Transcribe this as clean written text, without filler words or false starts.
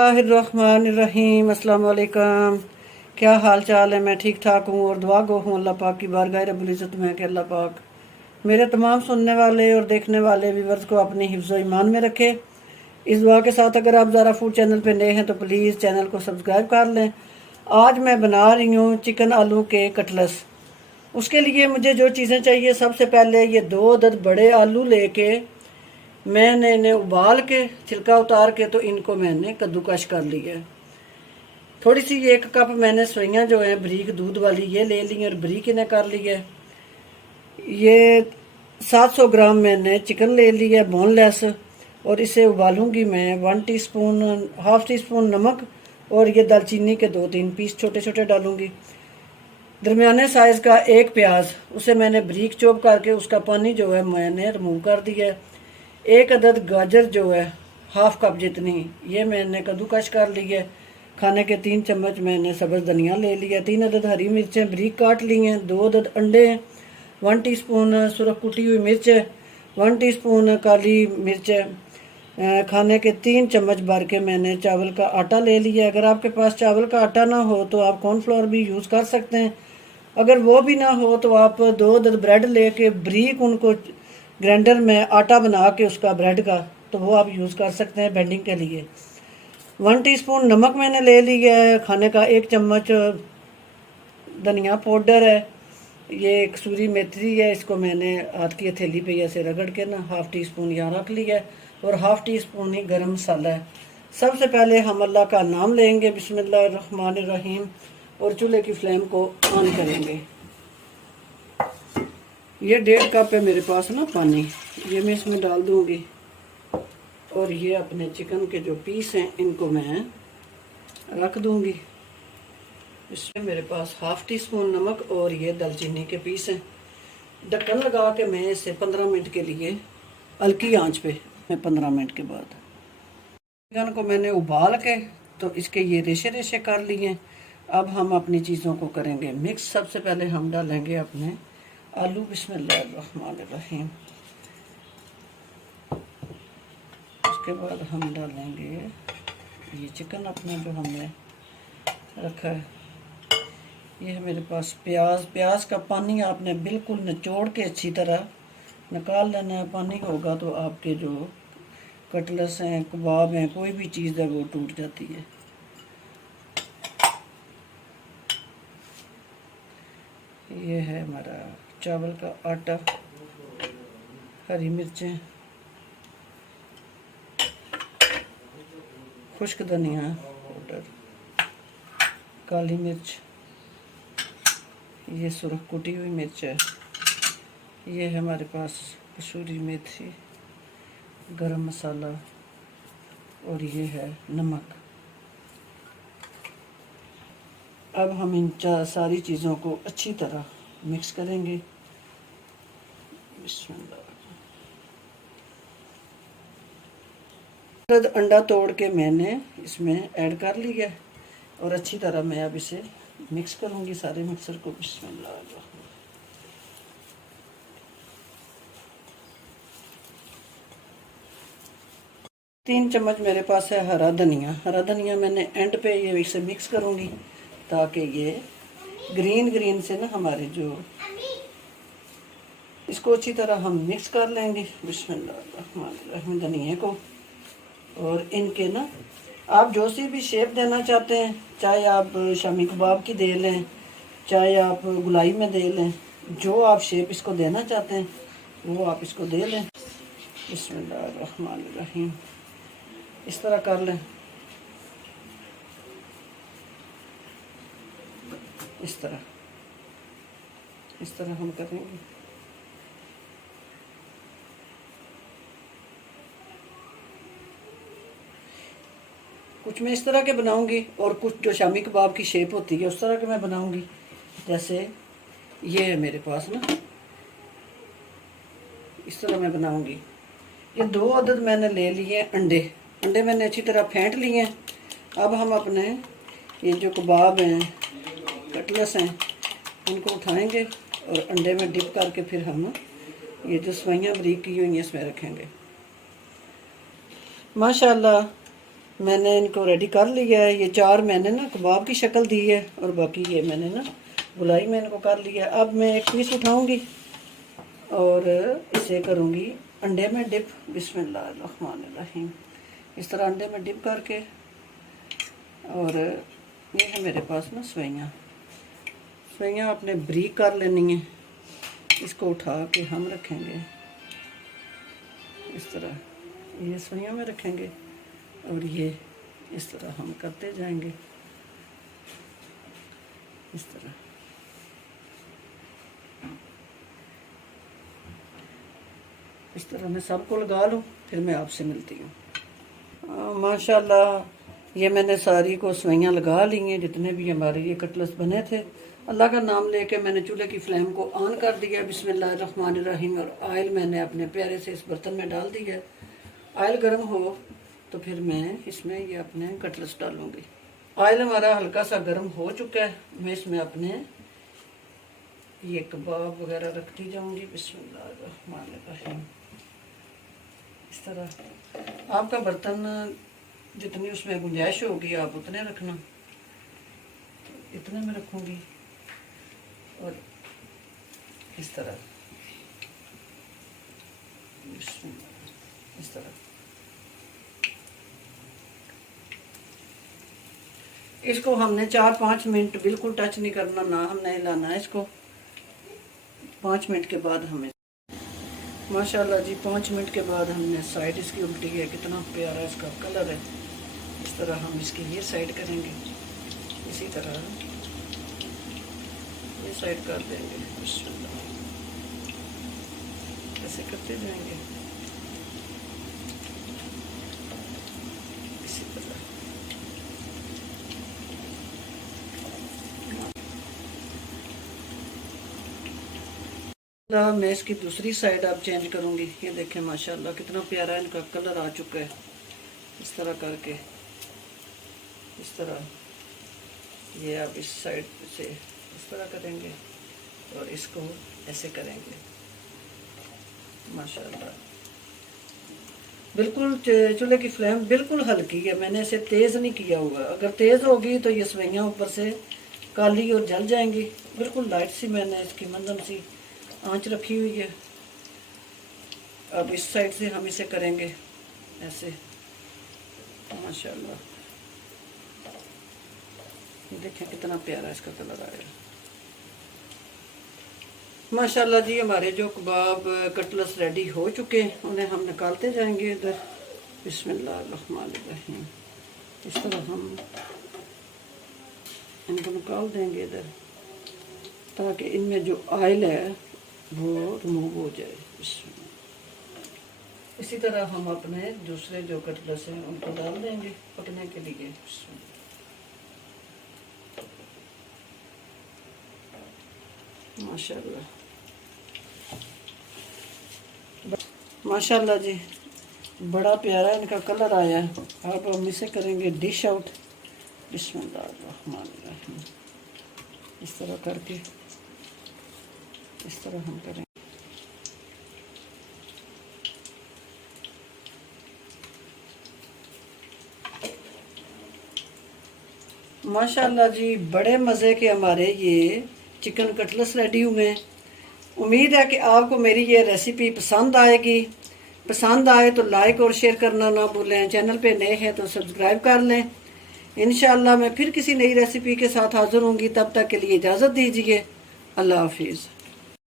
बिस्मिल्लाहिर्रहमानिर्रहीम। अस्सलाम वालेकुम। क्या हाल चाल है? मैं ठीक ठाक हूँ और दुआ गो हूँ अल्लाह पाक की बारगाह रब्बुल इज़्ज़त में कि अल्लाह पाक मेरे तमाम सुनने वाले और देखने वाले व्यूअर्स को अपनी हिफ्ज़ ईमान में रखे। इस दुआ के साथ अगर आप ज़ारा फूड चैनल पे नए हैं तो प्लीज़ चैनल को सब्सक्राइब कर लें। आज मैं बना रही हूँ चिकन आलू के कटलस। उसके लिए मुझे जो चीज़ें चाहिए, सबसे पहले ये 2 अदद बड़े आलू लेके मैंने इन्हें उबाल के छिलका उतार के तो इनको मैंने कद्दूकश कर लिया है। थोड़ी सी 1 कप मैंने सवैयाँ जो है बरीक दूध वाली ये ले ली और बरीक इन्हें कर लिया है। ये 700 ग्राम मैंने चिकन ले लिया है बोनलेस और इसे उबालूंगी मैं। 1 टीस्पून, हाफ टी स्पून नमक और ये दालचीनी के 2-3 पीस छोटे छोटे डालूंगी। दरमियाने साइज़ का 1 प्याज, उसे मैंने बरीक चॉप करके उसका पानी जो है मैंने रिमूव कर दिया है। 1 अदद गाजर जो है हाफ कप जितनी, ये मैंने कद्दूकश कर ली है। खाने के 3 चम्मच मैंने सब्ज़ धनिया ले लिया। 3 अदद हरी मिर्चें बरीक काट ली हैं। 2 अदद अंडे हैं। 1 टीस्पून सुरख कुटी हुई मिर्च है। 1 टीस्पून काली मिर्च है। खाने के 3 चम्मच भर के मैंने चावल का आटा ले लिया। अगर आपके पास चावल का आटा ना हो तो आप कॉर्नफ्लोर भी यूज़ कर सकते हैं। अगर वो भी ना हो तो आप 2 अदद ब्रेड लेके बरीक उनको ग्राइंडर में आटा बना के उसका ब्रेड का, तो वो आप यूज़ कर सकते हैं बेंडिंग के लिए। 1 टीस्पून नमक मैंने ले लिया है। खाने का 1 चम्मच धनिया पाउडर है। ये कसूरी मेथी है, इसको मैंने हाथ की हथेली पे ऐसे रगड़ के ना हाफ टी स्पून यहाँ रख लिया है और हाफ टी स्पून ही गरम मसाला है। सबसे पहले हम अल्लाह का नाम लेंगे, बिस्मिल्लाहिर्रहमानिर्रहीम, और चूल्हे की फ्लेम को ऑन करेंगे। ये 1.5 कप है मेरे पास ना पानी, ये मैं इसमें डाल दूंगी और ये अपने चिकन के जो पीस हैं इनको मैं रख दूंगी। इसमें मेरे पास हाफ टी स्पून नमक और ये दालचीनी के पीस हैं। ढक्कन लगा के मैं इसे 15 मिनट के लिए हल्की आंच पे, मैं 15 मिनट के बाद चिकन को मैंने उबाल के तो इसके ये रेशे रेशे कर लिए हैं। अब हम अपनी चीज़ों को करेंगे मिक्स। सबसे पहले हम डालेंगे अपने आलू, बिस्मिल्लाहिर्रहमानिर्रहीम। उसके बाद हम डालेंगे ये चिकन अपना जो हमने रखा है। ये है मेरे पास प्याज का पानी आपने बिल्कुल निचोड़ के अच्छी तरह निकाल लेना है। पानी होगा तो आपके जो कटलस हैं, कबाब हैं, कोई भी चीज़ है वो टूट जाती है। ये है हमारा चावल का आटा, हरी मिर्चें, खुश्क धनिया पाउडर, काली मिर्च, ये सुरख कुटी हुई मिर्च है, ये है हमारे पास कसूरी मेथी, गरम मसाला और ये है नमक। अब हम इन सारी चीज़ों को अच्छी तरह मिक्स करेंगे। अंडा तोड़ के मैंने इसमें ऐड कर लिया और अच्छी तरह मैं अब इसे मिक्स करूंगी सारे मिक्सर को। बिस्मिल्लाह। 3 चम्मच मेरे पास है हरा धनिया। हरा धनिया मैंने एंड पे ये इसे मिक्स करूंगी ताकि ये ग्रीन ग्रीन से ना हमारे जो, इसको अच्छी तरह हम मिक्स कर लेंगे। बिस्मिल्लाह धनिया को, और इनके ना आप जो सी भी शेप देना चाहते हैं, चाहे आप शामी कबाब की दे लें, चाहे आप गुलाई में दे लें, जो आप शेप इसको देना चाहते हैं वो आप इसको दे लें। बिस्मिल्लाहिर्रहमानिर्रहीम, इस तरह कर लें। इस तरह हम करेंगे। कुछ मैं इस तरह के बनाऊंगी और कुछ जो शामी कबाब की शेप होती है उस तरह के मैं बनाऊंगी। जैसे ये है मेरे पास ना, इस तरह मैं बनाऊंगी। ये 2 अदद मैंने ले लिए अंडे मैंने अच्छी तरह फेंट लिए हैं। अब हम अपने ये जो कबाब हैं, कटलस हैं, उनको उठाएंगे और अंडे में डिप करके फिर हम ये जो सवैयाँ बरीक की हुई हैं इसमें रखेंगे। माशाल्लाह मैंने इनको रेडी कर लिया है। ये 4 मैंने ना कबाब की शक्ल दी है और बाकी ये मैंने ना गुलाई में इनको कर लिया है। अब मैं एक पीस उठाऊंगी और इसे करूंगी अंडे में डिप। बिस्मिल्लाहिर्रहमानिर्रहीम। इस तरह अंडे में डिप करके, और ये है मेरे पास ना सवैयाँ अपने ब्रीक कर लेनी है। इसको उठा के हम रखेंगे इस तरह, ये सवैयाँ में रखेंगे और ये इस तरह हम करते जाएंगे। इस तरह मैं सबको लगा लूँ, फिर मैं आपसे मिलती हूँ। माशाल्लाह ये मैंने सारी को सवैयाँ लगा ली हैं, जितने भी हमारे ये कटलेट्स बने थे। अल्लाह का नाम लेके मैंने चूल्हे की फ्लेम को ऑन कर दिया, बिस्मिल्लाहिर्रहमानिर्रहीम, और ऑयल मैंने अपने प्यारे से इस बर्तन में डाल दिया है। ऑयल गर्म हो तो फिर मैं इसमें ये अपने कटलेट्स डालूँगी। ऑयल हमारा हल्का सा गर्म हो चुका है, मैं इसमें अपने ये कबाब वगैरह रखती जाऊँगी। बिस्मिल्लाहिर्रहमानिर्रहीम। इस तरह आपका बर्तन जितनी उसमें गुंजाइश होगी आप उतने रखना। इतने में रखूँगी और इस तरह इस तरह इसको हमने 4-5 मिनट बिल्कुल टच नहीं करना, ना हमने हिलाना है इसको। 5 मिनट के बाद हमें माशाल्लाह जी 5 मिनट के बाद हमने साइड इसकी उल्टी है। कितना प्यारा इसका कलर है। इस तरह हम इसकी ये साइड करेंगे, इसी तरह ये साइड कर देंगे। ऐसे करते जाएंगे इसी तरह। मैं इसकी दूसरी साइड अब चेंज करूंगी। ये देखें माशाल्लाह कितना प्यारा इनका कलर आ चुका है। इस तरह करके इस तरह ये अब इस साइड से इस तरह करेंगे और इसको ऐसे करेंगे। माशाल्लाह बिल्कुल चूल्हे की फ्लेम बिल्कुल हल्की है, मैंने इसे तेज़ नहीं किया हुआ। अगर तेज़ होगी तो ये सवैयाँ ऊपर से काली और जल जाएंगी। बिल्कुल लाइट सी मैंने इसकी मंदम सी आंच रखी हुई है। अब इस साइड से हम इसे करेंगे ऐसे। माशाल्लाह देखें कितना प्यारा इसका कलर आया। माशाल्लाह जी हमारे जो कबाब कटलेट्स रेडी हो चुके हैं, उन्हें हम निकालते जाएंगे इधर। बिस्मिल्लाहिर्रहमानिर्रहीम। इस तरह हम इनको निकाल देंगे इधर, ताकि इनमें जो ऑयल है वो रिमूव हो जाए। इसी तरह हम अपने दूसरे जो कटलेट्स हैं उनको डाल देंगे पकने के लिए। माशाल्लाह जी बड़ा प्यारा इनका कलर आया है। अब हम इसे करेंगे डिश आउट। बिस्मिल्लाहिर्रहमानिर्रहीम। इस तरह करके इस तरह हम करेंगे। माशाल्लाह जी बड़े मज़े के हमारे ये चिकन कटलेट्स रेडी हुए हैं। उम्मीद है कि आपको मेरी ये रेसिपी पसंद आएगी। पसंद आए तो लाइक और शेयर करना ना भूलें। चैनल पे नए हैं तो सब्सक्राइब कर लें। इंशाल्लाह मैं फिर किसी नई रेसिपी के साथ हाज़िर होंगी। तब तक के लिए इजाज़त दीजिए। अल्लाह हाफिज़।